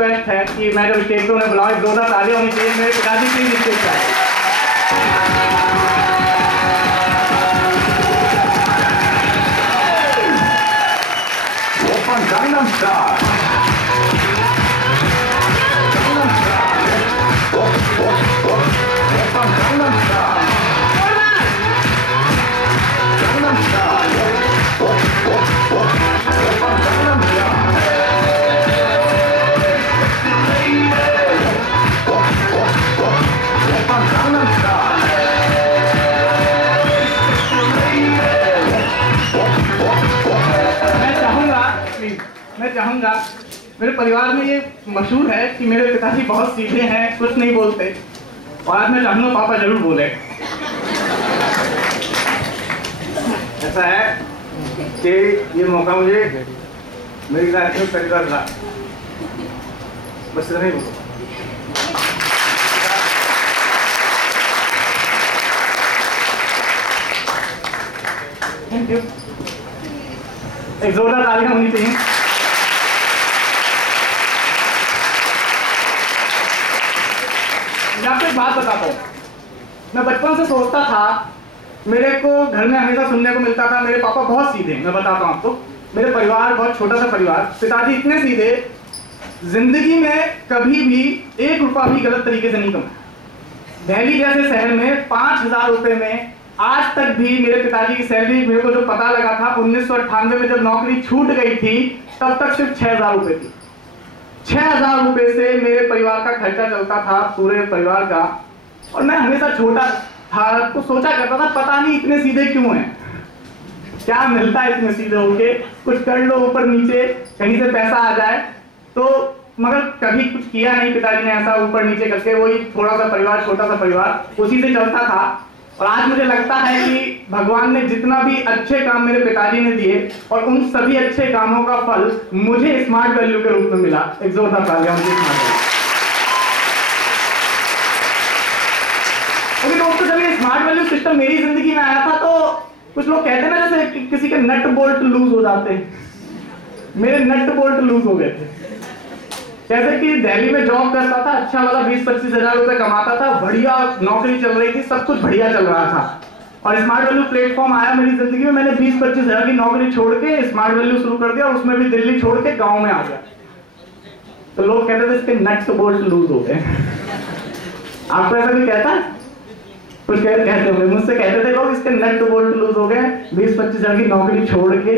Request है कि मैं जब स्टेज पे उन्हें बुलाऊं, जोरदार तालियां होनी चाहिए। मेरे पिताजी प्लीज स्टेज पे आए। Gangnam Style. Gangnam Style. Gangnam Style. Gangnam Style. Gangnam मैं चाहूंगा, मेरे परिवार में ये मशहूर है कि मेरे पिताजी बहुत सीधे हैं, कुछ नहीं बोलते, और आज मैं चाहूंगा पापा जरूर बोले। ऐसा है कि ये मौका मुझे मेरी लाइफ में पहली बार मिला, बस इतना ही बोलो। Thank you. एक जोरदार तालियां होनी चाहिए। मैं आपको एक बात बताता हूँ, मैं बचपन से सोचता था, मेरे को घर में हमेशा सुनने को मिलता था मेरे पापा बहुत सीधे। मैं बताता हूँ आपको, मेरे परिवार बहुत छोटा सा परिवार, पिताजी इतने सीधे, जिंदगी में कभी भी 1 रुपया भी गलत तरीके से नहीं कमाया। दिल्ली जैसे शहर में 5,000 रुपए में आज तक भी मेरे पिताजी की सैलरी, मेरे को जो पता लगा था 1998 में जब नौकरी छूट गई थी, तब तक सिर्फ 6,000 रुपए थी। 6,000 रुपए से मेरे परिवार का खर्चा चलता था, पूरे परिवार का। और मैं हमेशा छोटा था तो सोचा करता था, पता नहीं इतने सीधे क्यों हैं, क्या मिलता है इतने सीधे होके, कुछ कर लो ऊपर नीचे, कहीं से पैसा आ जाए तो। मगर कभी कुछ किया नहीं पिताजी ने ऐसा ऊपर नीचे करके, वही थोड़ा सा परिवार, छोटा सा परिवार, उसी से चलता था। और आज मुझे लगता है कि भगवान ने जितना भी अच्छे काम मेरे पिताजी ने दिए, और उन सभी अच्छे कामों का फल मुझे स्मार्ट वैल्यू के रूप में मिला। एक जोरदार तालियां मुझे स्मार्ट वैल्यू। अभी दोस्तों, जब ये स्मार्ट वैल्यू सिस्टम मेरी जिंदगी में आया था तो कुछ लोग कहते हैं ना, जैसे किसी के नट बोल्ट लूज हो जाते हैं, मेरे नट बोल्ट लूज हो गए थे। जैसे कि दिल्ली में जॉब करता था, अच्छा वाला 20-25 हजार रुपए कमाता था, बढ़िया नौकरी चल रही थी, सब कुछ बढ़िया चल रहा था, और स्मार्ट वैल्यू प्लेटफॉर्म आया मेरी जिंदगी में। मैंने 20-25 हजार की नौकरी छोड़ के स्मार्ट वैल्यू शुरू कर दिया, और उसमें भी दिल्ली छोड़ के गांव में आ गया। तो लोग कहते थे इसके नट बोल्ट लूज हो गए। आपको ऐसा भी कहता है? कुछ कहते होंगे, मुझसे कहते थे लोग इसके नट बोल्ट लूज हो गए, 20-25 हजार की नौकरी छोड़ के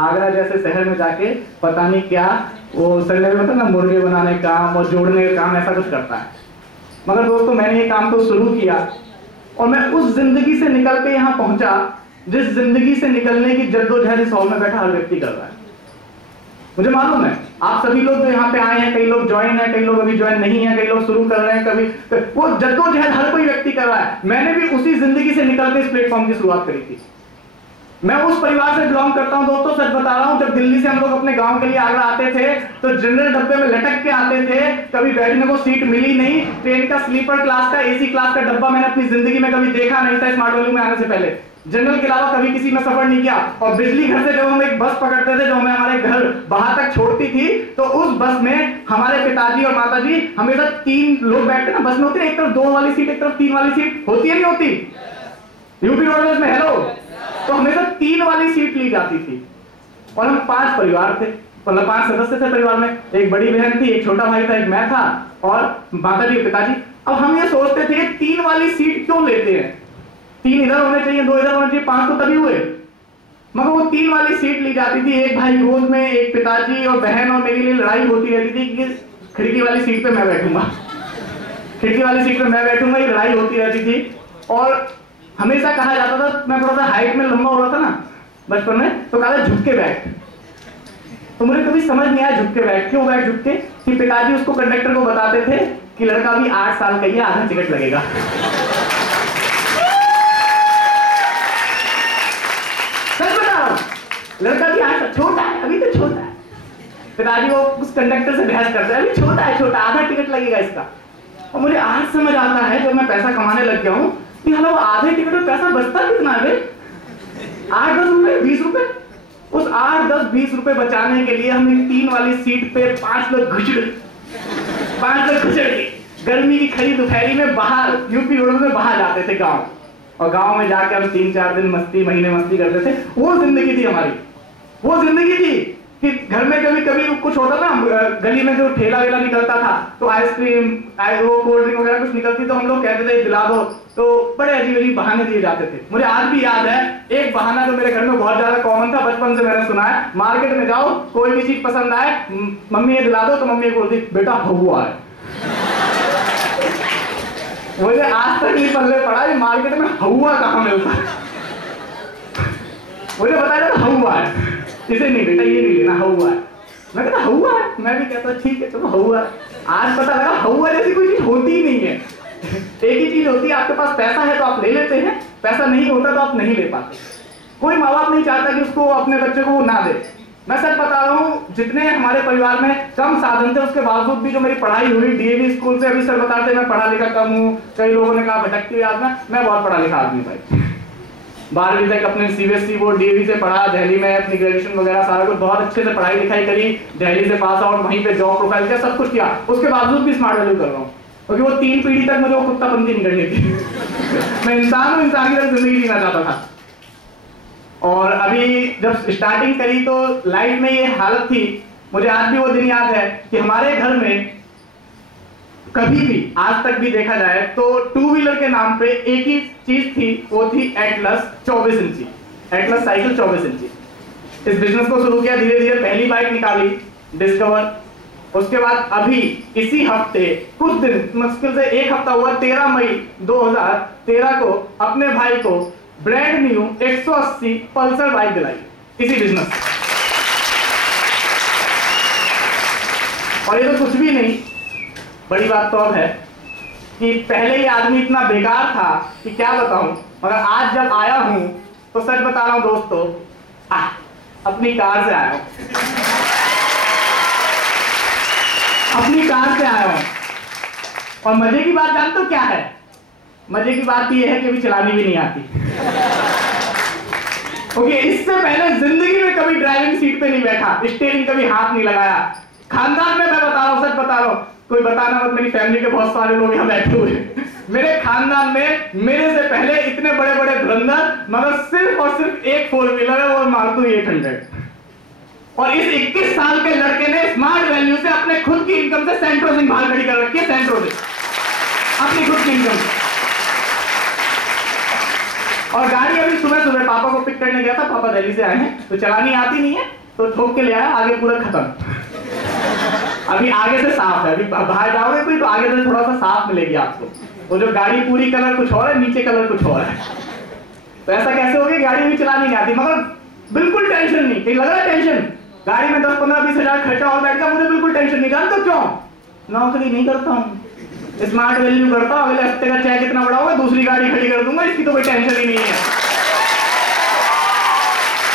आगरा जैसे शहर में जाके पता नहीं क्या वो संडे में ना मुर्गे बनाने का काम और जोड़ने का काम, ऐसा कुछ करता है। मगर दोस्तों, मैंने ये काम तो शुरू किया, और मैं उस जिंदगी से निकल के यहाँ पहुंचा जिस जिंदगी से निकलने की जद्दोजहद इस हॉल में बैठा हर व्यक्ति कर रहा है। मुझे मालूम है आप सभी लोग जो यहाँ पे आए हैं, कई लोग ज्वाइन है, कई लोग अभी ज्वाइन नहीं है, कई लोग शुरू कर रहे हैं, कभी वो जद्दोजहद हर कोई व्यक्ति कर रहा है। मैंने भी उसी जिंदगी से निकल के इस प्लेटफॉर्म की शुरुआत करी थी। मैं उस परिवार से बिलोंग करता हूं दोस्तों, सच बता रहा हूं। जब दिल्ली से हम लोग अपने गांव के लिए आगरा आते थे तो जनरल डब्बे में लटक के आते थे, कभी बैठने को सीट मिली नहीं। ट्रेन का स्लीपर क्लास का, एसी क्लास का डब्बा मैंने अपनी जिंदगी में कभी देखा नहीं था स्मार्ट वैल्यू में आने से पहले। जनरल के अलावा कभी किसी में सफर नहीं किया। और बिजली घर से जब हम एक बस पकड़ते थे जो हमें हमारे घर बाहर तक छोड़ती थी, तो उस बस में हमारे पिताजी और माताजी हमेशा 3 लोग बैठते ना बस में, होते एक तरफ 2 वाली सीट, एक तरफ 3 वाली सीट होती है, नहीं होती? यूपी रोडवेज में हेलो, तो हमेशा 3 वाली सीट ली जाती थी। और हम 5 परिवार थे, मतलब 5 सदस्य थे परिवार में। एक बड़ी बहन थी, एक छोटा भाई था, एक मैं था, और माताजी और पिताजी। अब हम ये सोचते थे 3 वाली सीट क्यों लेते हैं, 3 इधर होने चाहिए, 2 इधर होने चाहिए, 5 तो तभी हुए। मगर वो 3 वाली सीट ली जाती थी। एक भाई गोद में, एक पिताजी और बहन, और मेरे लिए लड़ाई होती रहती थी कि खिड़की वाली सीट पे मैं बैठूंगा, खिड़की वाली सीट पे मैं बैठूंगा, ये लड़ाई होती रहती थी। और हमेशा कहा जाता था, मैं थोड़ा सा हाइट में लंबा हो रहा था ना बचपन में, तो कहा झुक के बैठ। तो मुझे कभी समझ नहीं आया झुक के बैठ, क्यों बैठ झुक के, कि पिताजी उसको कंडक्टर को बताते थे कि लड़का अभी 8 साल का ही है, आधा टिकट लगेगा। सच बता रहा हूं, लड़का भी 8 छोटा है, अभी तो छोटा है। पिताजी वो उस कंडक्टर से बहस करते हैं, अभी छोटा है, छोटा, आधा टिकट लगेगा इसका। और मुझे आज समझ आता है जब मैं पैसा कमाने लग गया हूं कि हलो आधे टिकट में पैसा बचता कितना है, 8-10 रुपए, 20 रुपए। उस 8-10-20 रुपए बचाने के लिए हम 3 वाली सीट पे 5 लोग घुस गए। 5 तक गुजर गई। गर्मी की खरी दोपहरी में बाहर यूपी रोड में बाहर जाते थे गांव, और गांव में जाके हम 3-4 दिन मस्ती, महीने मस्ती करते थे। वो जिंदगी थी हमारी, वो जिंदगी थी कि घर में कभी कभी कुछ होता था, गली में जो ठेला वेला निकलता था तो आइसक्रीम, वो कोल्ड ड्रिंक वगैरह कुछ निकलती तो हम लोग कहते थे दिला दो, तो बड़े अजीब अजीब बहाने दिए जाते थे। मुझे आज भी याद है एक बहाना जो मेरे घर में बहुत ज्यादा कॉमन था, बचपन से मैंने सुना है। मार्केट में जाओ, कोई भी चीज पसंद आए, मम्मी ये दिला दो, तो मम्मी बोलती बेटा हवा है। मुझे आज तक नहीं पल्ले पड़ा कि मार्केट में हवा कहाँ मिलता है। मुझे बताया था हवा है, इसे नहीं बेटा ये नहीं लेना, हवा है। मैं कहता हवा है, मैं भी कहता ठीक है चलो हवा है। आज पता लगा हवा जैसी कोई चीज होती ही नहीं है। एक ही चीज होती है, आपके पास पैसा है तो आप ले लेते हैं, पैसा नहीं होता तो आप नहीं ले पाते। कोई माँ बाप नहीं चाहता कि उसको अपने बच्चे को ना दे। मैं सच बता रहा हूँ, जितने हमारे परिवार में कम साधन थे उसके बावजूद भी जो मेरी पढ़ाई हुई डीएवी स्कूल से, अभी सर बताते मैं पढ़ा लिखा कम हूँ, कई लोगों ने कहा भटकती हुई आदमी, मैं बहुत पढ़ा लिखा आदमी भाई। 12वीं तक अपने सीबीएसई बोर्ड डीएवी से पढ़ा, दिल्ली में अपनी ग्रेजुएशन वगैरह सारा कुछ बहुत अच्छे से पढ़ाई लिखाई करी, दिल्ली से पास आउट, वहीं पे जॉब प्रोफाइल किया, सब कुछ किया। उसके बावजूद भी स्मार्ट वैल्यू कर रहा हूँ, क्योंकि वो 3 पीढ़ी तक मुझे वो कुत्तापंती नहीं करनी थी। मैं इंसान हूँ, इंसान की तरह जिंदगी जीना चाहता था। और अभी जब स्टार्टिंग करी तो लाइफ में ये हालत थी, मुझे आज भी वो दिन याद है कि हमारे घर में कभी भी आज तक भी देखा जाए तो 2 व्हीलर के नाम पे एक ही चीज थी, वो थी एटलस 24 इंची, एटलस साइकिल 24 इंची। इस बिजनेस को शुरू किया, धीरे धीरे पहली बाइक निकाली डिस्कवर। उसके बाद अभी इसी हफ्ते कुछ दिन, मुश्किल से 1 हफ्ता हुआ, 13 मई 2013 को अपने भाई को ब्रांड न्यू 180 पल्सर बाइक दिलाई, इसी बिजनेस। और ये तो कुछ भी नहीं, बड़ी बात तो अब है कि पहले ही आदमी इतना बेकार था कि क्या बताऊं, मगर आज जब आया हूं तो सच बता रहा हूं दोस्तों, अपनी कार से आया हूं, अपनी कार से आया हूं। और मजे की बात जानते हो क्या है? मजे की बात यह है कि अभी चलानी भी नहीं आती। ओके, इससे पहले जिंदगी में कभी ड्राइविंग सीट पे नहीं बैठा, स्टीयरिंग कभी हाथ नहीं लगाया। खानदान में मैं बता रहा हूं, सच बता रहा हूं, कोई बताना मत, मेरी फैमिली के बहुत सारे लोग यहाँ बैठे हुए हैं। मेरे खानदान में मेरे से पहले इतने बड़े बड़े धुरंधर, मगर सिर्फ और सिर्फ एक 4 व्हीलर है, और मारुति 800। और इस 21 साल के लड़के ने स्मार्ट वैल्यू से अपने खुद की इनकम से सेंट्रो सिंह बाहर खड़ी कर रखी है, सेंट्रो से अपनी खुद की इनकम से। और गाड़ी अभी सुबह सुबह पापा को पिक करने गया था, पापा दिल्ली से आए हैं, तो चलानी आती नहीं है, तो ठोक के ले आया, आगे पूरा खत्म। अभी आगे से साफ है, अभी बाहर जाओगे कोई तो आगे से थोड़ा सा साफ मिलेगी आपको। वो जो गाड़ी पूरी कलर कुछ और है, नीचे कलर कुछ और है। तो ऐसा कैसे हो गया, गाड़ी भी चलानी नहीं आती, मगर बिल्कुल टेंशन नहीं। कहीं लग रहा है टेंशन, गाड़ी में 10-15-20 हजार खर्चा और बैठ गया, मुझे बिल्कुल टेंशन नहीं। जानते हो क्यों? नौकरी नहीं करता हूँ, स्मार्ट वैल्यू करता हूँ। अगले हफ्ते का चेक कितना बड़ा होगा, दूसरी गाड़ी खड़ी कर दूंगा, इसकी तो कोई टेंशन ही नहीं है,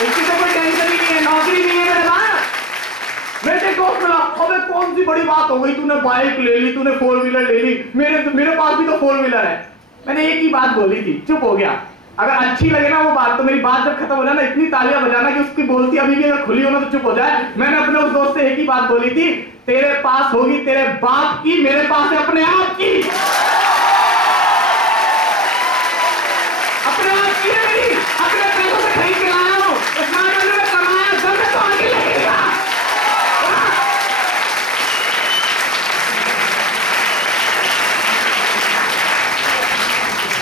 इसकी तो कोई टेंशन ही नहीं है। नौकरी नहीं है मेरे पास। मेरे दोस्त मिला, अबे कौन सी बड़ी बात हो गई, तूने बाइक ले ली, तूने 4 व्हीलर ले ली, मेरे पास भी तो 4 व्हीलर है। मैंने एक ही बात बोली थी, चुप हो गया। अगर अच्छी लगे ना वो बात, तो मेरी बात जब खत्म हो जाए ना, इतनी तालियां बजाना कि उसकी बोलती अभी भी अगर खुली हो ना तो चुप हो जाए। मैंने अपने उस दोस्त से एक ही बात बोली थी, तेरे पास होगी तेरे बाप की, मेरे पास है अपने आप की। अपने आप की है मेरी, अपने पैसों से खरीद के लाया हूं, स्मार्ट वैल्यू में कमाया, सब में तो आगे लगेगा।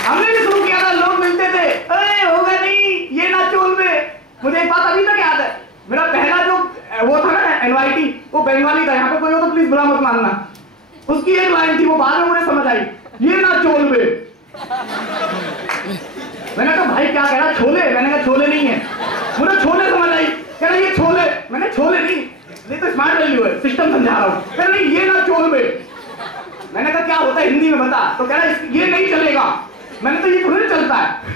हमने भी शुरू किया था, लोग मिलते थे, अरे होगा नहीं, ये ना चोल में। मुझे एक बात अभी तक याद है, मेरा पहला जो वो था ना एनवाईटी, वो बंगाली था, यहाँ पे कोई हो तो प्लीज बुरा मत मानना। उसकी एक लाइन थी, वो बाद में मुझे समझ आई, ये ना चोल में। मैंने कहा भाई क्या कह रहा, छोले? मैंने कहा छोले नहीं है, मुझे छोले समझ आई। कह रहा ये छोले, मैंने छोले नहीं, ये तो स्मार्ट वैल्यू है, सिस्टम समझा रहा हूँ। कह रहा नहीं ये ना चोल में। मैंने कहा क्या होता है हिंदी में बता, तो कह रहा ये नहीं चलेगा। मैंने तो ये थोड़ी चलता है,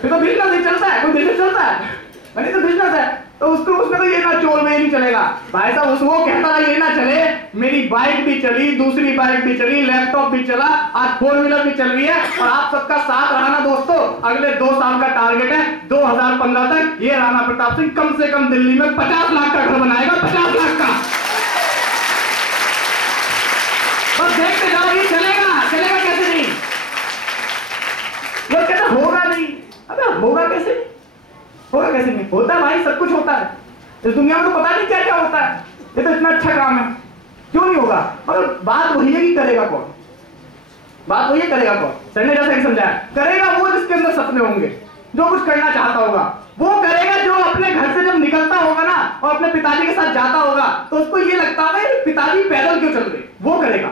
फिर तो बिजनेस नहीं चलता है, कोई बिजनेस चलता है, मैंने तो बिजनेस है, तो उसमें तो ये ना चोल में नहीं चलेगा। भाई साहब वो कहता रहा ये ना चले, मेरी बाइक भी चली, दूसरी बाइक भी चली, लैपटॉप भी चला, आज 4 व्हीलर भी चल रही है। और आप सबका साथ रहा ना दोस्तों, अगले 2 साल का टारगेट है 2015 तक ये राणा प्रताप सिंह कम से कम दिल्ली में 50 लाख का घर बनाएगा, 50 लाख का। बस देखते जाओ, ये चलेगा, चलेगा कैसे नहीं? लोग कहते होगा नहीं। अबे होगा कैसे? होगा कैसे नहीं? होता है भाई, सब कुछ होता है इस दुनिया में, तो पता नहीं क्या क्या होता है। ये तो इतना अच्छा काम है, क्यों नहीं होगा? मगर बात वही है कि करेगा कौन? बात वही है, करेगा कौन? सर ने जैसा कि समझाया, करेगा वो जिसके अंदर सपने होंगे, जो कुछ करना चाहता होगा वो करेगा। जो अपने घर से जब निकलता होगा ना और अपने पिताजी के साथ जाता होगा तो उसको ये लगता है पिताजी पैदल क्यों चल रहे, वो करेगा।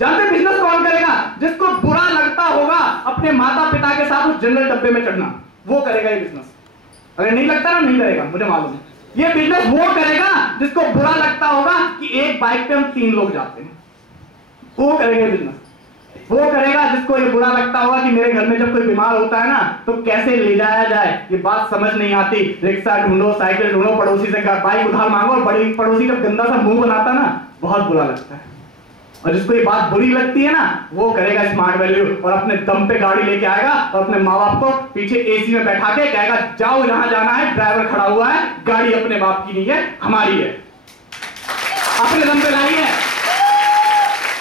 जानते बिजनेस कौन करेगा? जिसको बुरा लगता होगा अपने माता पिता के साथ उस जनरल डब्बे में चढ़ना, वो करेगा ये बिजनेस। अगर नहीं लगता ना, नहीं करेगा, मुझे मालूम है। ये बिजनेस वो करेगा जिसको बुरा लगता होगा कि एक बाइक पे हम 3 लोग जाते हैं, वो करेगा बिजनेस। वो करेगा जिसको ये बुरा लगता होगा कि मेरे घर में जब कोई बीमार होता है ना तो कैसे ले जाया जाए, ये बात समझ नहीं आती। रिक्शा ढूंढो, साइकिल ढूंढो, पड़ोसी से बाइक उधार मांगो, और बड़ी पड़ोसी जब गंदा सा मुंह बनाता ना, बहुत बुरा लगता है। और जिसको ये बात बुरी लगती है ना, वो करेगा स्मार्ट वैल्यू और अपने दम पे गाड़ी लेके आएगा और अपने माँ बाप को पीछे एसी में बैठा के कहेगा जाओ जहां जाना है, ड्राइवर खड़ा हुआ है, गाड़ी अपने बाप की नहीं है, हमारी है, अपने दम पे लाई है।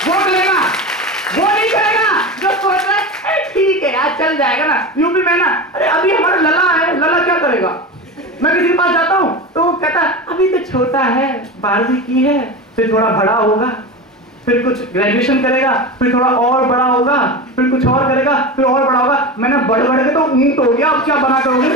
वो करेगा, वो नहीं करेगा जो सोच रहा है ठीक है यार चल जाएगा ना। यूपी में ना, अरे अभी हमारा लला है, लला क्या करेगा? मैं किसी के पास जाता हूं तो वो कहता अभी तो छोटा है, 12वीं की है, फिर थोड़ा बड़ा होगा, फिर कुछ ग्रेजुएशन करेगा, फिर थोड़ा और बड़ा होगा, फिर कुछ और करेगा, फिर और बड़ा होगा। मैंने बढ़ बढ़ के तो ऊंट हो गया, अब क्या बना करोगे?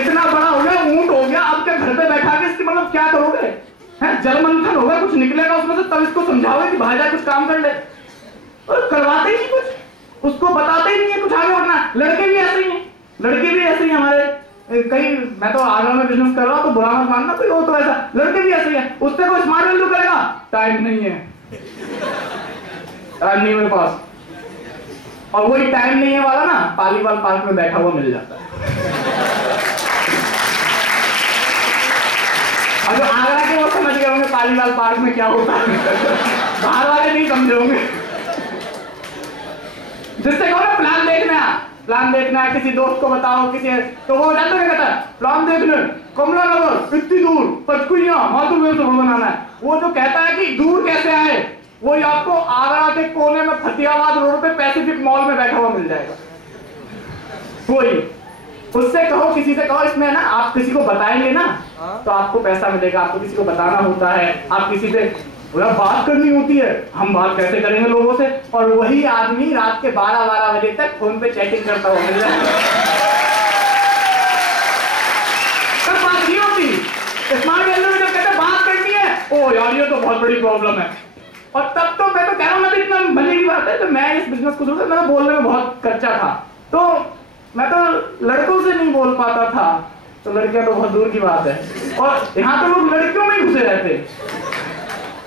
इतना बड़ा हो गया, ऊंट हो गया, अब क्या घर पे बैठा के इसकी मतलब क्या करोगे? है जल मंथन होगा, कुछ निकलेगा उसमें से, तब इसको समझाओगे कि भाई कुछ काम कर ले। और करवाते ही नहीं कुछ, उसको बताते ही नहीं है कुछ आगे बढ़ना। लड़के भी ऐसे ही हैं, लड़के भी ऐसे ही हमारे कई, मैं तो आगरा में बिजनेस कर रहा हूं तो बुरा मत मानना, कोई हो तो ऐसा, लड़के भी ऐसे ही है। उससे कोई स्मार्ट वैल्यू करेगा, टाइम नहीं है, टाइम नहीं मेरे पास। और वही टाइम नहीं है वाला ना पालीवाल पार्क में बैठा हुआ मिल जाता है। और जो आगरा के वो समझ गए होंगे पालीवाल पार्क में क्या होता है, बाहर वाले नहीं समझे होंगे। जिससे कहो ना प्लान देखना, प्लान देखना है, किसी दोस्त को बताओ, किसी तो वो जानते क्या कहता है, प्लान देख ले, कमला नगर इतनी दूर, पचकुइया माथुर से बनाना है। वो जो कहता है कि दूर कैसे आए, वो आपको आगरा के कोने में फतेहाबाद रोड पे पैसिफिक मॉल में बैठा हुआ मिल जाएगा। कोई उससे कहो, किसी से कहो, इसमें ना आप किसी को बताएंगे ना तो आपको पैसा मिलेगा, आपको किसी को बताना होता है, आप किसी से बात करनी होती है, हम बात कैसे करेंगे लोगों से, और वही आदमी रात के 12-12 बजे तक फोन पे चैटिंग करता हुआ मिल जाए। तब बात नहीं होती। स्मार्ट वैल्यू में जब कहते बात करनी है, ओ यार ये तो बहुत बड़ी प्रॉब्लम है। और तब तो मैं तो कह रहा हूं, मैं तो इतना मजे की बात है, तो मैं इस बिजनेस को शुरू मेरा बोलने में बहुत कच्चा था, तो मैं तो लड़कों से नहीं बोल पाता था, तो लड़कियां तो बहुत दूर की बात है। और यहाँ तो लोग लड़कियों में ही घुसे रहते,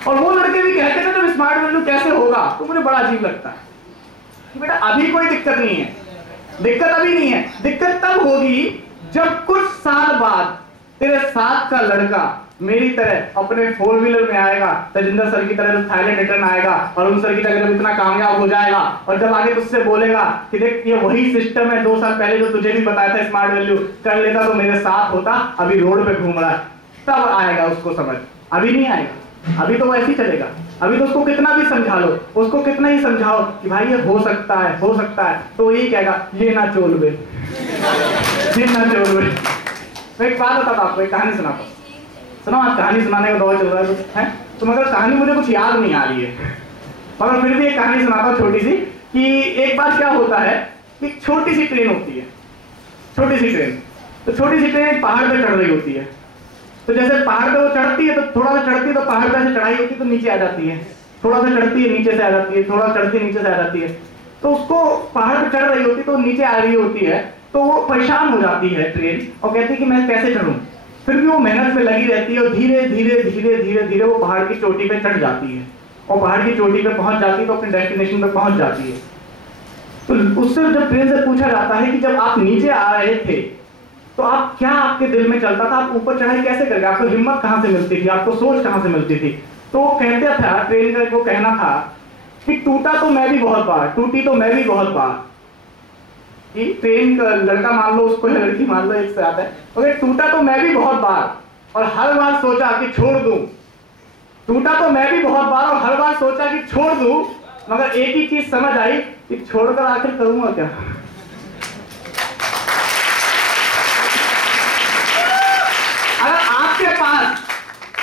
और वो लड़के भी कहते थे जब स्मार्ट वैल्यू कैसे होगा, तो मुझे बड़ा अजीब लगता है। बेटा अभी कोई दिक्कत नहीं है, दिक्कत अभी नहीं है, दिक्कत तब होगी जब कुछ साल बाद तेरे साथ का लड़का मेरी तरह अपने 4 व्हीलर में आएगा, तजिंदर सर की तरह थाईलैंड रिटर्न आएगा, और उन सर की तरह जब इतना कामयाब हो जाएगा, और जब आगे तुझसे बोलेगा कि देख ये वही सिस्टम है 2 साल पहले जो तुझे भी बताया था, स्मार्ट वैल्यू कर लेता तो मेरे साथ होता, अभी रोड पे घूम रहा है, तब आएगा उसको समझ। अभी नहीं आएगा, अभी तो वैसे ही चलेगा। अभी तो उसको कितना भी समझा लो, उसको कितना ही समझाओ कि भाई ये हो सकता है, हो सकता है, तो यही कहेगा ये ना चोल बे, ये ना चोल बे। मैं एक बात बताता आपको, एक कहानी सुनाता हूँ। सुनो, आज कहानी सुनाने का दौर चल रहा है कुछ है, तो मगर कहानी मुझे कुछ याद नहीं आ रही है, मगर फिर भी एक कहानी सुनाता हूँ छोटी सी। कि एक बार क्या होता है कि छोटी सी ट्रेन होती है, छोटी सी ट्रेन, तो छोटी सी ट्रेन पहाड़ पे चढ़ रही होती है। तो जैसे पहाड़ पे वो चढ़ती है, तो थोड़ा सा चढ़ती है तो पहाड़ पे से चढ़ाई होती है तो नीचे आ जाती है, थोड़ा सा चढ़ती है नीचे से आ जाती है, थोड़ा चढ़ती है नीचे से आ जाती है। तो उसको पहाड़ पे चढ़ रही होती तो नीचे आ रही होती है, तो वो परेशान हो जाती है ट्रेन, और कहती है कि मैं कैसे चढ़ूं। फिर भी वो मेहनत में लगी रहती है, और धीरे धीरे धीरे धीरे धीरे वो पहाड़ की चोटी पे चढ़ जाती है, और पहाड़ की चोटी पे पहुंच जाती है तो अपने डेस्टिनेशन पे पहुंच जाती है। तो उससे जब ट्रेन से पूछा जाता है कि जब आप नीचे आ रहे थे तो आप क्या आपके दिल में चलता था, आप ऊपर चढ़ाई कैसे करके, आपको हिम्मत कहां से मिलती थी, आपको सोच कहां से मिलती थी। तो वो कहता था, ट्रेन का वो कहना था कि टूटा तो मैं भी बहुत बार, टूटी तो मैं भी बहुत बार। कि ट्रेन का लड़का मान लो, उसको लड़की मान लो, एक से आता है, अगर टूटा तो मैं भी बहुत बार, और हर बार सोचा कि छोड़ दूं, टूटा तो मैं भी सोचा कि छोड़ दूं, मगर एक ही चीज समझ आई कि छोड़कर आखिर करूंगा क्या। अगर आपके पास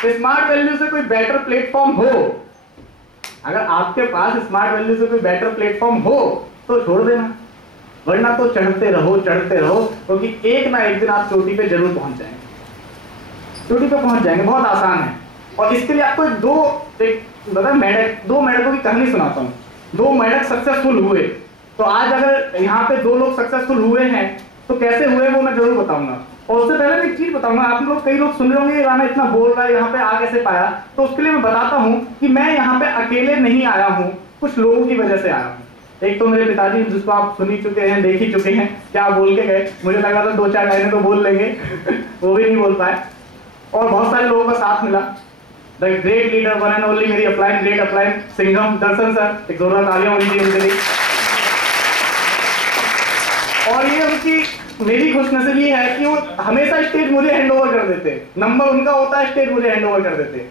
स्मार्ट वैल्यू से कोई बेटर प्लेटफॉर्म हो, अगर आपके पास स्मार्ट वैल्यू से कोई बेटर प्लेटफॉर्म हो तो छोड़ देना, वरना तो चढ़ते रहो क्योंकि एक ना एक दिन आप चोटी पे जरूर पहुंच जाएंगे, चोटी पे पहुंच जाएंगे। बहुत आसान है। और इसके लिए आपको दो मेढकों की कहानी सुनाता हूँ। दो मेढक सक्सेसफुल हुए। तो आज अगर यहाँ पे दो लोग सक्सेसफुल हुए हैं तो कैसे हुए वो मैं जरूर बताऊंगा। और उससे पहले मैं एक चीज बताऊंगा, आप लोग कई लोग सुन रहे होंगे ये गाना इतना बोल रहा है, यहाँ पे आ कैसे पाया। तो उसके लिए मैं बताता हूँ कि मैं यहाँ पे अकेले नहीं आया हूँ, कुछ लोगों की वजह से आया हूँ। एक तो मेरे पिताजी जिसको आप सुन ही चुके हैं, देख ही चुके हैं, क्या बोल के गए। मुझे लगा था 2-4 लाइनें तो बोल लेंगे वो भी नहीं बोल पाए। और बहुत सारे लोगों का साथ मिला। The great leader one and only मेरी अपलाइन, ग्रेट अपलाइन सिंघम दर्शन सर, एक जोरदार तालियां होनी चाहिए उनके लिए। और ये उनकी मेरी खुशनसीबी ये है कि वो हमेशा स्टेज मुझे हैंड ओवर कर देते, नंबर उनका होता है, स्टेज मुझे हैंड ओवर कर देते।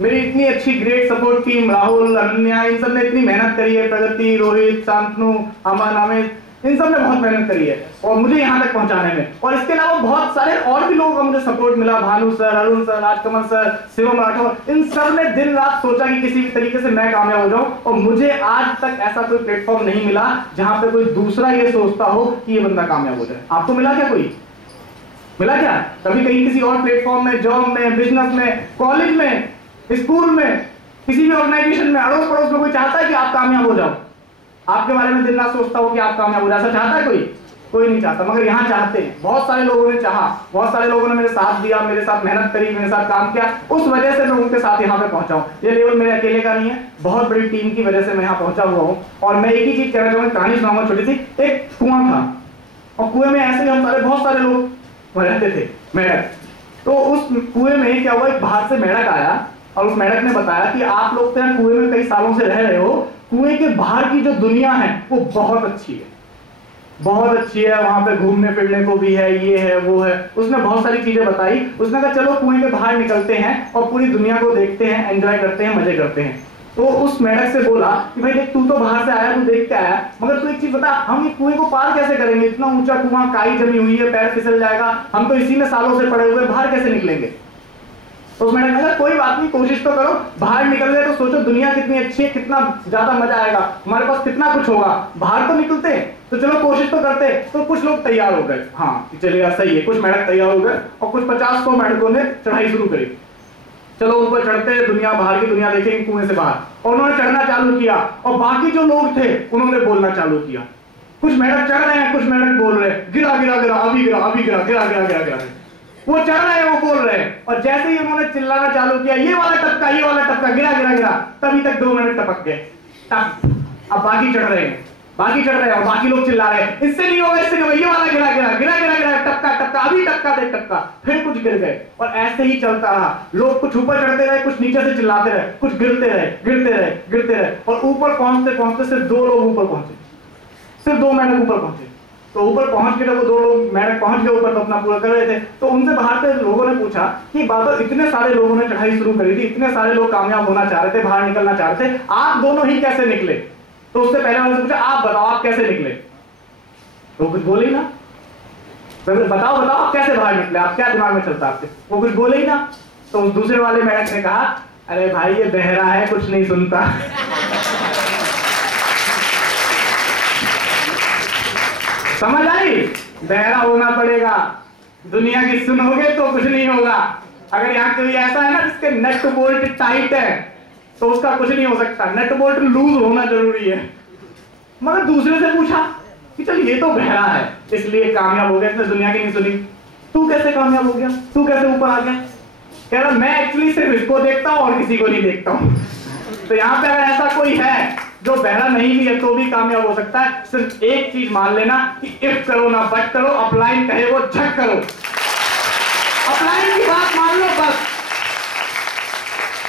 मेरी इतनी अच्छी great support team, Rahul, Ananya, इन सब ने इतनी मेहनत करी है, प्रगति, रोहित, शांतनु, अमन, अमित, इन सब ने बहुत मेहनत करी है और मुझे यहाँ तक पहुंचाने में। और इसके अलावा बहुत सारे और भी लोगों का मुझे सपोर्ट मिला, Bhanu sir, Arun sir, Rajkamal sir, Shivam Rathore, इन सब ने दिन रात सोचा कि किसी भी तरीके से मैं कामयाब हो जाऊं। और मुझे आज तक ऐसा कोई प्लेटफॉर्म नहीं मिला जहां पे कोई दूसरा ये सोचता हो कि ये बंदा कामयाब हो जाए। आपको मिला क्या? कोई मिला क्या कभी कहीं किसी और प्लेटफॉर्म में, जॉब में, बिजनेस में, कॉलेज में, स्कूल में, किसी भी ऑर्गेनाइजेशन में, अड़ोस पड़ोस में कोई चाहता है कि आप कामयाब हो जाओ? आपके बारे में दिन रात सोचता हो कि आप कामयाब हो जाए, ऐसा चाहता है कोई? कोई नहीं चाहता। मगर यहाँ चाहते हैं। बहुत सारे लोगों ने चाहा, बहुत सारे लोगों ने मेरे साथ दिया, मेरे साथ मेहनत करी, मेरे साथ काम किया। उस वजह से मैं उनके साथ यहाँ पे पहुंचा हूँ। ये लेवल मेरे अकेले का नहीं है, बहुत बड़ी टीम की वजह से मैं यहाँ पहुंचा हुआ हूँ। और मैं एक ही चीज कहना चाहूंगा, कहानी सुनाऊंगा छोटी सी। एक कुआं था और कुएं में ऐसे हम सारे बहुत सारे लोग रहते थे, मेढक। तो उस कुएं में क्या हुआ, एक बाहर से मेढक आया और उस मेढक ने बताया कि आप लोग तो कुएं में कई सालों से रह रहे हो, कुएं के बाहर की जो दुनिया है वो बहुत अच्छी है, बहुत अच्छी है, वहां पे घूमने फिरने को भी है, ये है वो है। उसने बहुत सारी चीजें बताई। उसने कहा चलो कुएं के बाहर निकलते हैं और पूरी दुनिया को देखते हैं, एंजॉय करते हैं, मजे करते हैं। तो उस मेढक से बोला कि भाई देख, तू तो बाहर से आया, तू देख के आया, मगर तू एक चीज बता, हम ये कुएं को पार कैसे करेंगे? इतना ऊंचा कुआं, काई जमी हुई है, पैर फिसल जाएगा, हम तो इसी में सालों से पड़े हुए, बाहर कैसे निकलेंगे? तो मैंने कहा कोई बात नहीं, कोशिश तो करो। बाहर निकल गए तो सोचो दुनिया कितनी अच्छी है, कितना ज्यादा मजा आएगा, हमारे पास कितना कुछ होगा। बाहर तो निकलते, तो चलो कोशिश तो करते। तो कुछ लोग तैयार हो गए, हाँ चलेगा, सही है। कुछ मेढक तैयार हो गए और कुछ 50-100 मेढकों ने चढ़ाई शुरू करी। चलो ऊपर चढ़ते, दुनिया, बाहर की दुनिया देखेंगे कुएं से बाहर। और उन्होंने चढ़ना चालू किया और बाकी जो लोग थे उन्होंने बोलना चालू किया। कुछ मेढक चढ़ रहे हैं, कुछ मेढक बोल रहे हैं, गिरा गिरा गिरा, अभी गिरा, अभी गिरा, गिरा गिरा गिरा गिरा। वो चढ़ रहे हैं, वो बोल रहे हैं। और जैसे ही उन्होंने चिल्लाना चालू किया, ये वाला टपका, ये वाला टपका, गिरा गिरा गिरा, तभी तक 2 मिनट टपक गए। अब बाकी चढ़ रहे हैं, बाकी चढ़ रहे हैं और बाकी लोग चिल्ला रहे हैं, इससे नहीं होगा, इससे नहीं होगा, ये वाला गिरा गिरा, गिरा गिरा गिरा, टपका टपका, अभी टपका दे टपका, फिर कुछ गिर गए। और ऐसे ही चलता रहा। लोग कुछ ऊपर चढ़ते रहे, कुछ नीचे से चिल्लाते रहे, कुछ गिरते रहे, गिरते रहे, गिरते रहे। और ऊपर पहुंचते पहुंचते सिर्फ 2 लोग ऊपर पहुंचे, सिर्फ 2 मेढक ऊपर पहुंचे। तो ऊपर पहुंच के जब वो 2 लोग मेढक पहुंच गए ऊपर, तो अपना पूरा कर रहे थे। तो उनसे बाहर से लोगों ने पूछा कि बाबा, इतने सारे लोगों ने चढ़ाई शुरू करी थी, इतने सारे लोग कामयाब होना चाह रहे थे, बाहर निकलना चाह रहे थे, आप दोनों ही कैसे निकले? तो उससे पहले वाले से पूछा, आप बताओ आप कैसे निकले? तो कुछ बोले ही ना। बताओ बताओ आप कैसे बाहर निकले, आप क्या दिमाग में चलता आपके? वो कुछ बोले ही ना। तो उस दूसरे वाले मेढक ने कहा, अरे भाई ये बहरा है, कुछ नहीं सुनता। समझ आई? बहरा होना पड़ेगा, दुनिया की सुनोगे तो कुछ नहीं होगा। अगर यहाँ कोई ऐसा है ना जिसके नट बोल्ट टाइट है, तो उसका कुछ नहीं हो सकता। नट बोल्ट लूज होना जरूरी है। मगर दूसरे से पूछा कि चल ये तो बहरा है, इसलिए कामयाब हो गया, इसने दुनिया की नहीं सुनी, तू कैसे कामयाब हो गया, तू कैसे ऊपर आ गया? कह रहा मैं एक्चुअली सिर्फ इसको देखता हूं और किसी को नहीं देखता हूं। तो यहाँ पे अगर ऐसा कोई है जो बहरा नहीं भी है तो भी कामयाब हो सकता है। सिर्फ एक चीज मान लेना कि इफ करो ना बट करो, अपलाइन कहे वो झट करो, अपलाइन की बात मान लो बस।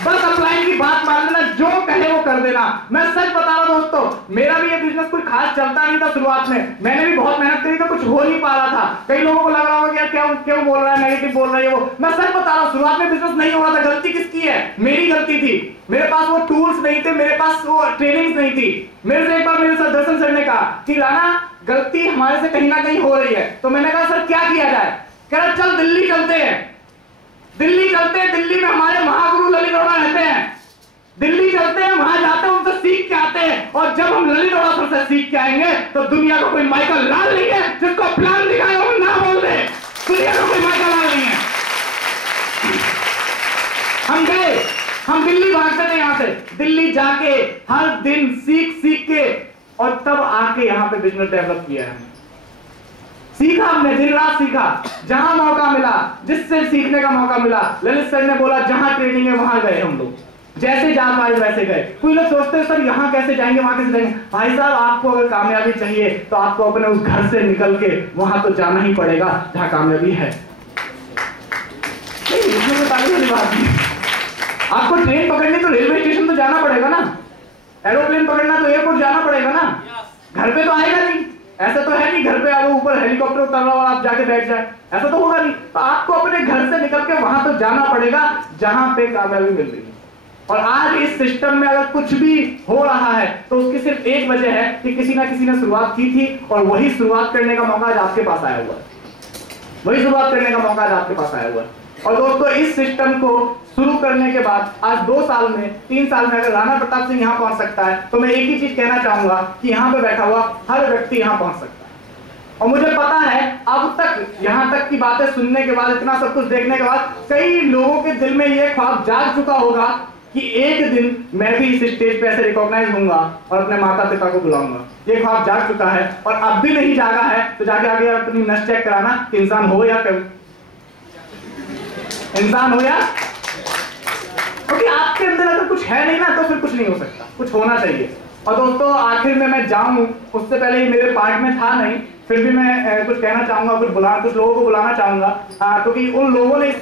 बस अपलाइन की बात मान लेना, जो कहे वो कर देना। मैं सच बता रहा हूं दोस्तों, मेरा भी ये बिजनेस कोई खास चलता नहीं था शुरुआत में, मैंने भी बहुत मेहनत करी तो कुछ हो नहीं पा रहा था। कई लोगों को लग रहा होगा क्या क्यों बोल रहा है, नेगेटिव बोल रहा है वो। मैं सच बता रहा हूं, शुरुआत में बिजनेस नहीं हो रहा था। गलती किसकी है? मेरी गलती थी। मेरे पास वो टूल्स नहीं थे, मेरे पास वो ट्रेनिंग नहीं थी। मेरे से एक बार मेरे साथ दर्शन सर ने कहा कि राणा गलती हमारे से कहीं ना कहीं हो रही है। तो मैंने कहा सर क्या किया जाए? कह रहा चल दिल्ली चलते हैं। दिल्ली चलते हैं, दिल्ली में हमारे महागुरु ललित अरोड़ा रहते हैं, दिल्ली चलते हैं, वहां जाते हैं, उनसे सीख के आते हैं। और जब हम ललित अरोड़ा सर से सीख के आएंगे तो दुनिया का कोई माइकल लाल नहीं है जिसको प्लान दिखाए और ना बोल दे। दुनिया का कोई माइकल लाल नहीं है। हम गए, हम दिल्ली भागते थे, यहां से दिल्ली जाके हर दिन सीख के और तब आके यहां पे बिजनेस डेवलप किया है। सीखा हमने, दिन रात सीखा, जहां मौका मिला, जिससे सीखने का मौका मिला। ललित सर ने बोला जहां ट्रेनिंग है वहां गए हम लोग, जैसे जा पाए वैसे गए। कोई लोग सोचते हैं सर यहाँ कैसे जाएंगे वहां कैसे जाएंगे। भाई साहब आपको अगर कामयाबी चाहिए तो आपको अपने उस घर से निकल के वहां तो जाना ही पड़ेगा जहां कामयाबी है। नहीं, इसमें कोई ताली वाली बात नहीं। आपको ट्रेन पकड़नी तो रेलवे स्टेशन तो जाना पड़ेगा ना, एरोप्लेन पकड़ना तो एयरपोर्ट जाना पड़ेगा ना, घर पे तो आएगा नहीं। ऐसा तो है नहीं घर पे आप ऊपर हेलीकॉप्टर उतर रहा हो और आप जाके बैठ जाए, ऐसा तो होगा नहीं। तो आपको अपने घर से निकल के वहां तो जाना पड़ेगा जहां पे कामयाबी मिल रही है। और आज इस सिस्टम में अगर कुछ भी हो रहा है तो उसकी सिर्फ एक वजह है कि किसी ना किसी ने शुरुआत की थी और वही शुरुआत करने का मौका आज आपके पास आया हुआ है। वही शुरुआत करने का मौका आज आपके पास आया हुआ है। और दोस्तों इस सिस्टम को शुरू करने के बाद आज 2 साल में 3 साल में अगर राणा प्रताप सिंह यहां पहुंच सकता है तो मैं एक ही चीज कहना चाहूंगा कि यहां पे बैठा हुआ हर व्यक्ति यहां पहुंच सकता है। और मुझे पता है अब तक यहां तक की बातें सुनने के बाद, इतना सब कुछ देखने के बाद कई लोगों के दिल में यह ख्वाब जाग चुका होगा कि एक दिन मैं भी इस स्टेज पे ऐसे रिकॉग्नाइज होऊंगा और अपने माता पिता को बुलाऊंगा। ये ख्वाब जाग चुका है और अब भी नहीं जागा है तो जाके आगे अपनी नस चेक कराना कि इंसान हो या क्यों इंसान हो या, क्योंकि आपके अंदर अगर कुछ है नहीं ना तो फिर कुछ नहीं हो सकता, कुछ होना चाहिए। और दोस्तों आखिर में मैं जाऊं उससे पहले ही मेरे पार्ट में था नहीं, फिर भी मैं कुछ कहना चाहूंगा, कुछ लोगों को बुलाना चाहूंगा क्योंकि उन लोगों ने इस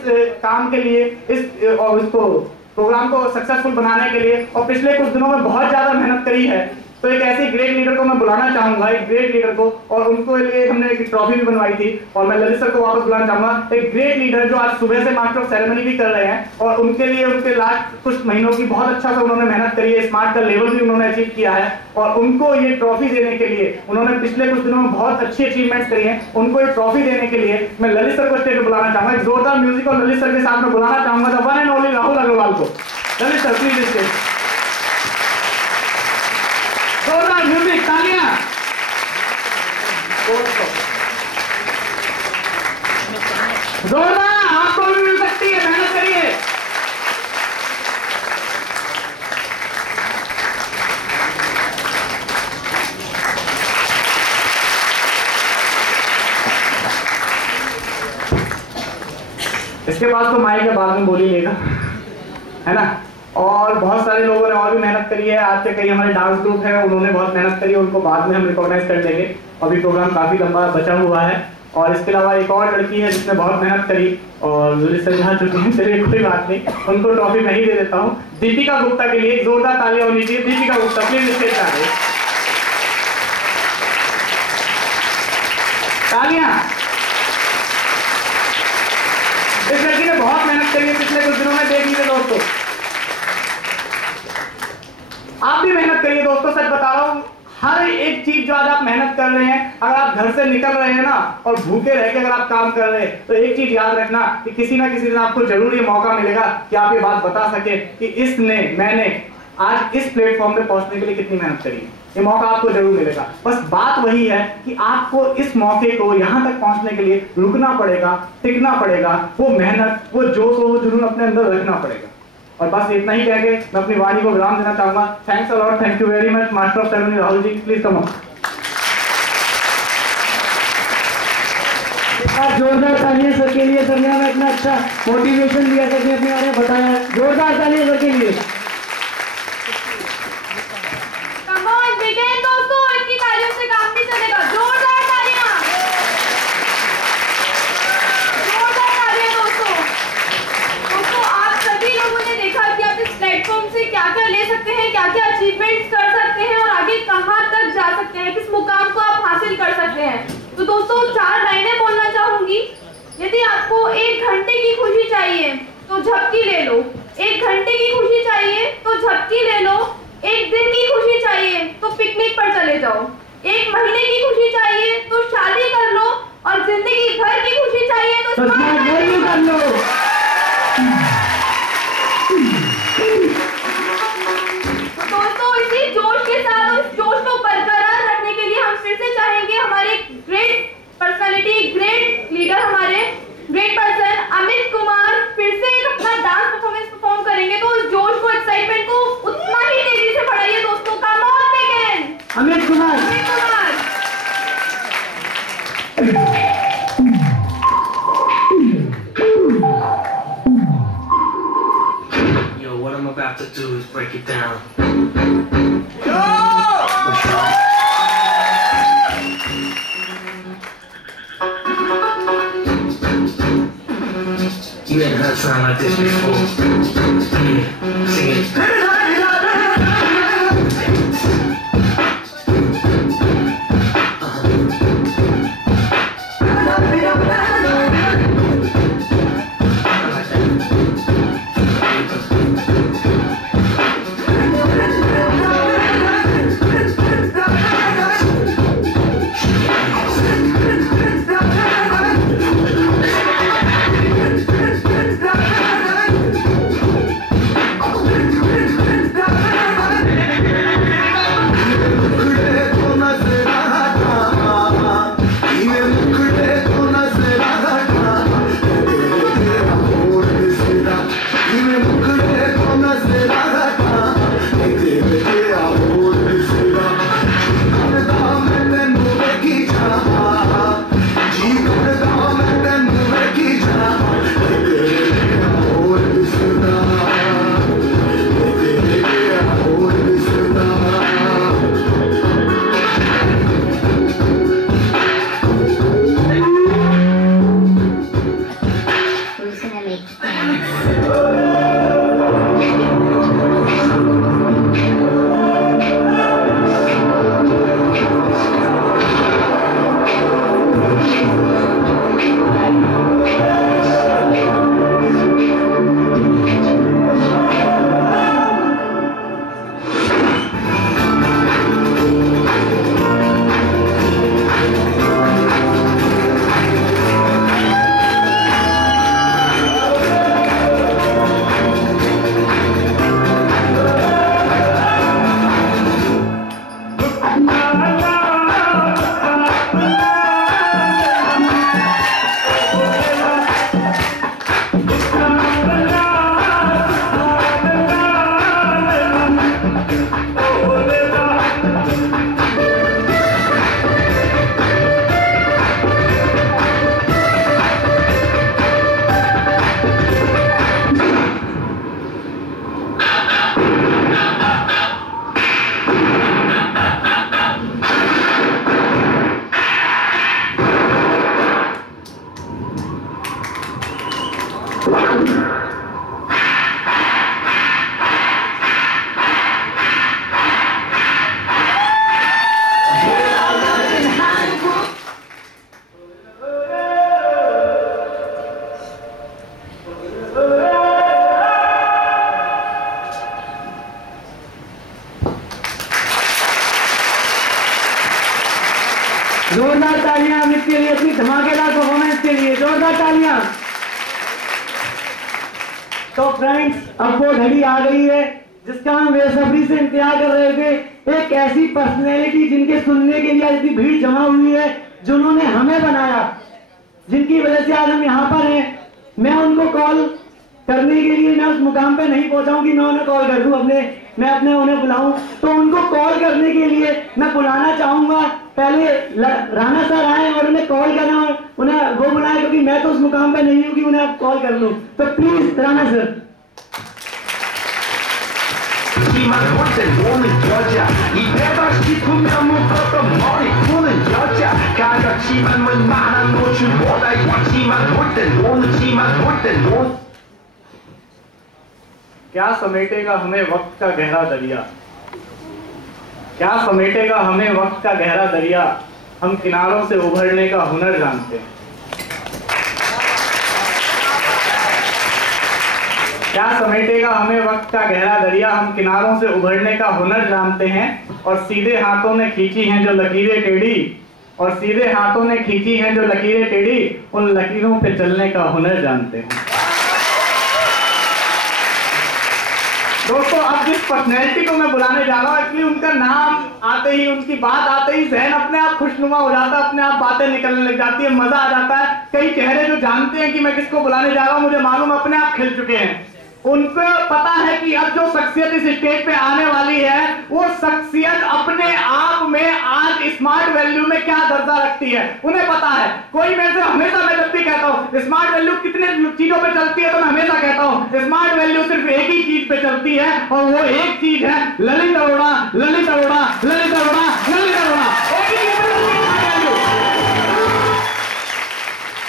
काम के लिए इसको प्रोग्राम को सक्सेसफुल बनाने के लिए और पिछले कुछ दिनों में बहुत ज्यादा मेहनत करी है। तो एक ऐसे ग्रेट लीडर को मैं बुलाना चाहूंगा, एक ग्रेट लीडर को, और उनको लिए हमने एक ट्रॉफी भी बनवाई थी और मैं ललित सर को वापस बुलाना चाहूंगा। एक ग्रेट लीडर जो आज सुबह से मास्टर ऑफ सेरेमनी भी कर रहे हैं और उनके लिए उनके लास्ट कुछ महीनों की बहुत अच्छा सा उन्होंने मेहनत करी है, स्मार्ट का लेवल भी उन्होंने अचीव किया है और उनको ये ट्रॉफी देने के लिए उन्होंने पिछले कुछ दिनों में बहुत अच्छी अचीवमेंट्स करी है। उनको ये ट्रॉफी देने के लिए मैं ललित सर को स्टेज पर बुलाना चाहूंगा। एक जोरदार म्यूजिक और ललित सर के साथ में बुलाना चाहूंगा the one and only Rahul Agarwal को। ललित सर प्लीज स्टेज, जोरदार म्यूजिक, तालियां। जोरदार, आपको भी मिल सकती है, मेहनत करिए। इसके पास तो माइक के बाद में बोल ही लेगा, है ना। और बहुत सारे लोगों ने और भी मेहनत करी है। आज के कई हमारे डांस ग्रुप हैं, उन्होंने बहुत मेहनत करी है, उनको बाद में हम रिकॉग्नाइज कर देंगे। अभी प्रोग्राम काफी लंबा बचा हुआ है। और इसके अलावा एक और लड़की है जिसने बहुत मेहनत करी और जहाँ चुकी है, चलिए कोई बात नहीं, उनको ट्रॉफी मैं ही दे देता हूँ। दीपिका गुप्ता के लिए एक जोरदार तालियां होनी चाहिए। दीपिका गुप्ता प्लीज स्टेज पे आइए, तालियां। इस लड़की ने बहुत मेहनत करी है पिछले कुछ दिनों में, देख लीजिए दोस्तों। आप भी मेहनत करिए दोस्तों, सच बता रहा हूं, हर एक चीज जो आज आप मेहनत कर रहे हैं, अगर आप घर से निकल रहे हैं ना और भूखे रह के अगर आप काम कर रहे हैं तो एक चीज याद रखना कि किसी ना किसी दिन आपको जरूर ये मौका मिलेगा कि आप ये बात बता सके कि मैंने आज इस प्लेटफॉर्म पे पहुंचने के लिए कितनी मेहनत करी है। ये मौका आपको जरूर मिलेगा। बस बात वही है कि आपको इस मौके को यहां तक पहुंचने के लिए रुकना पड़ेगा, टिकना पड़ेगा, वो मेहनत, वो जोश, वो जुनून अपने अंदर रखना पड़ेगा। और बस इतना ही कह के मैं अपनी वाणी को विराम देना चाहूंगा। Thanks a lot, thank you very much. Master of ceremony Rahul ji, please come on. जोरदार तालियां सर के लिए। सर ने हमें इतना अच्छा मोटिवेशन दिया, सर ने अपने बारे में बताया। जोरदार तालियां सर के लिए। दोस्तों इनकी तालियों से काम नहीं चलेगा। जोरदार तालियां, जोरदार तालियां दोस्तों। दोस्तों आप सभी लोगों ने देखा कि आप इस क्या क्या ले सकते हैं, क्या क्या अचीवमेंट कर सकते हैं और आगे कहां तक जा सकते हैं, किस मुकाम को आप हासिल कर सकते हैं। तो दोस्तों 4 लाइनें बोलना चाहूंगी। यदि आपको 1 घंटे की खुशी चाहिए तो झपकी ले लो, 1 घंटे की खुशी चाहिए तो झपकी ले लो, 1 दिन की खुशी चाहिए तो पिकनिक पर चले जाओ, 1 महीने की खुशी चाहिए तो शादी कर लो और जिंदगी भर की खुशी चाहिए तो स्मार्ट कर लो। दोस्तों इसी जोश के साथ और इस जोश को बरकरार रखने के लिए हम फिर से चाहेंगे हमारे ग्रेट पर्सनालिटी, ग्रेट लीडर, हमारे ग्रेट पर्सन अमित कुमार फिर से एक अपना डांस परफॉर्मेंस परफॉर्म करेंगे। तो उस जोश को, एक्साइटमेंट को उतना ही तेजी से बढ़ाइए दोस्तों। Come on begin. Amit Kumar. Amit Kumar. Yo, what I'm about to do is break it down. You ain't heard something like this before. Yeah, sing it. जोरदार तालियां अमित के लिए, अपनी धमाकेदार परफॉर्मेंस के लिए जोरदार तालियां। तो फ्रेंड्स, अब वो घड़ी आ गई है जिसका हम बेसब्री से इंतजार कर रहे थे। एक ऐसी पर्सनैलिटी जिनके सुनने के लिए इतनी भीड़ जमा हुई है, जिन्होंने हमें बनाया, जिनकी वजह से आज हम यहाँ पर हैं। मैं उनको कॉल करने के लिए, मैं उस मुकाम पे नहीं पहुंचा हूं कि मैं उन्हें कॉल कर दूं, मैं उन्हें बुलाऊं। तो उनको कॉल करने के लिए मैं बुलाना चाहूंगा, पहले राणा सर आए और उन्हें कॉल करना और उन्हें वो बुलाए, क्योंकि मैं तो उस मुकाम पे नहीं हूं कि उन्हें आप कॉल कर लूं। तो प्लीज राणा सर। क्या समेटेगा हमें वक्त का गहरा दरिया, क्या समेटेगा हमें वक्त का गहरा दरिया, हम किनारों से उभरने का हुनर जानते हैं। क्या समेटेगा हमें वक्त का गहरा दरिया, हम किनारों से उभरने का हुनर जानते हैं। और सीधे हाथों ने खींची हैं जो लकीरें टेढ़ी, और सीधे हाथों ने खींची हैं जो लकीरें टेढ़ी, उन लकीरों पे चलने का हुनर जानते हैं। दोस्तों, अब जिस पर्सनैलिटी को मैं बुलाने जा रहा हूँ, एक्चुअली उनका नाम आते ही, उनकी बात आते ही जहन अपने आप खुशनुमा हो जाता है, अपने आप बातें निकलने लग जाती है, मजा आ जाता है। कई चेहरे जो जानते हैं कि मैं किसको बुलाने जा रहा हूँ, मुझे मालूम अपने आप खिल चुके हैं। उनको पता है कि अब जो शख्सियत इस स्टेज पे आने वाली है, वो शख्सियत अपने आप में आज स्मार्ट वैल्यू में क्या दर्जा रखती है, उन्हें पता है। कोई मेरे से हमेशा, मैं जब भी कहता हूँ स्मार्ट वैल्यू कितने चीजों पे चलती है, तो मैं हमेशा कहता हूँ स्मार्ट वैल्यू सिर्फ एक ही चीज पे चलती है, और वो एक चीज है ललित अरोड़ा, ललित अरोड़ा, ललित अरोड़ा, ललित अरोड़ा। एक ही चीज पे चलती है स्मार्ट वैल्यू,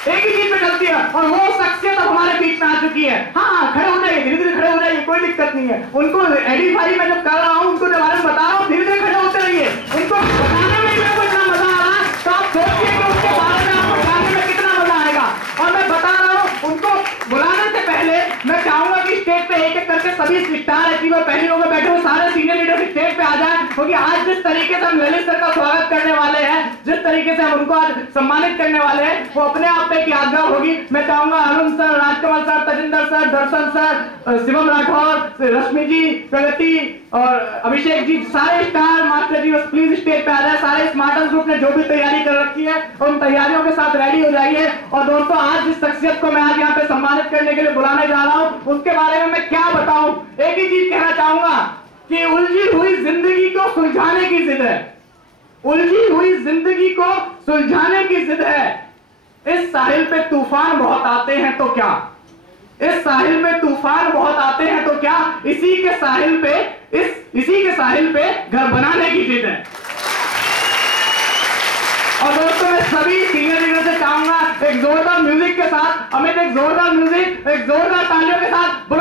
एक ही चीज पे चलती है, और वो शख्सियत अब हमारे बीच में आ चुकी है। हाँ, खड़े हो जाइए, धीरे धीरे खड़े हो जाइए, कोई दिक्कत नहीं है। उनको एडिफाई मैं जब कर रहा हूँ, उनको जब बारे में बता रहा हूँ, धीरे धीरे खड़े होते रहिए। उनको बताने में मेरे को इतना मजा आ रहा है, तो आप सोचिए कि उसके बारे में आपको जानने में कितना मजा आएगा। और मैं बता रहा हूँ, उनको बुलाने से पहले मैं चाहूंगा कि स्टेज पे एक एक करके सभी स्टार अचीवर पहली रो में बैठे हुए सारे सीनियर लीडर स्टेज पे आ जाए, क्योंकि आज जिस तरीके से हम ललित सर का स्वागत करने वाले हैं, जिस तरीके से हम उनको आज सम्मानित करने वाले हैं, वो अपने आप में एक यादगार होगी। मैं चाहूंगा Arun sir, Rajkamal sir, Tajinder sir, Darshan sir, Shivam Rathore, Rashmi ji, Pragati और अभिषेक जी, सारे star master ji please stage पे आ जाए। सारे स्मार्टन ग्रुप ने जो भी तैयारी कर रखी है, उन तैयारियों के साथ रेडी हो जाइए। और दोस्तों, आज जिस शख्सियत को मैं आज यहाँ पे सम्मानित करने के लिए बुलाने जा रहा हूँ, उसके बारे में मैं क्या बताऊं। एक ही चीज कहना चाहूंगा कि उलझी हुई जिंदगी को सुलझाने की जिद है, उलझी हुई जिंदगी को सुलझाने की जिद है। इस साहिल पे तूफान बहुत आते हैं तो क्या, इस साहिल पे तूफान बहुत आते हैं तो क्या, इसी के साहिल पे घर बनाने की जिद है। और दोस्तों, मैं सभी सीनियर लीडर से चाहूंगा एक जोरदार म्यूजिक के साथ, अमित एक जोरदार म्यूजिक, एक जोरदार तालियों के साथ